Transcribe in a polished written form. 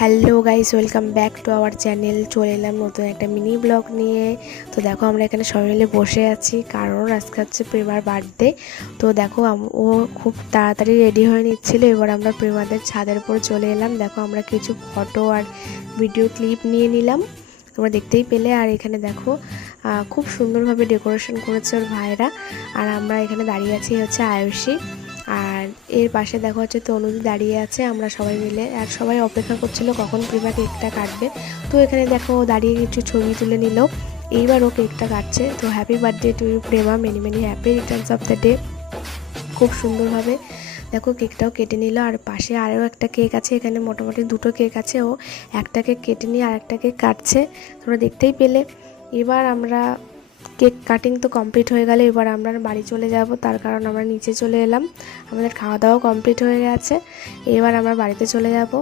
Hello guys, welcome back to our channel. চলে এলাম নতুন একটা মিনি ব্লগ নিয়ে। তো দেখো আমরা এখানে সবাই মিলে বসে আছি, কারণ আজকে হচ্ছে প্রেমার বার্থডে। তো দেখো ও খুব তাড়াতাড়ি রেডি হয়ে নিচ্ছিল। এবার আমরা প্রেমাদের ছাদের উপর চলে এলাম। দেখো আমরা কিছু ফটো আর ভিডিও ক্লিপ নিয়ে নিলাম, তোমরা দেখতেই পেলে। আর এখানে দেখো খুব সুন্দরভাবে ডেকোরেশন করেছে ওর ভাইরা। আর আমরা এখানে দাঁড়িয়ে আছি হচ্ছে আয়ুষী, আর এর পাশে দেখো হচ্ছে তনুদি দাঁড়িয়ে আছে। আমরা সবাই মিলে আর সবাই অপেক্ষা করছিল কখন প্রেমা কেকটা কাটবে। তো এখানে দেখো ও দাঁড়িয়ে কিছু ছবি তুলে নিল। এইবার ও কেকটা কাটছে। তো happy birthday to you Prema, many many happy returns of the day. খুব সুন্দরভাবে দেখো কেকটাও কেটে নিল। আর পাশে আরও একটা কেক আছে, এখানে মোটামুটি দুটো কেক আছে। ও একটা কেক কেটে নিয়ে আর একটা কেক কাটছে, তোমরা দেখতেই পেলে। এবার আমরা কেক কাটিং তো কমপ্লিট হয়ে গেলে এবার আমরা বাড়ি চলে যাব, তার কারণ আমরা নিচে চলে এলাম। আমাদের খাওয়া দাওয়াও কমপ্লিট হয়ে গেছে, এবার আমরা বাড়িতে চলে যাব।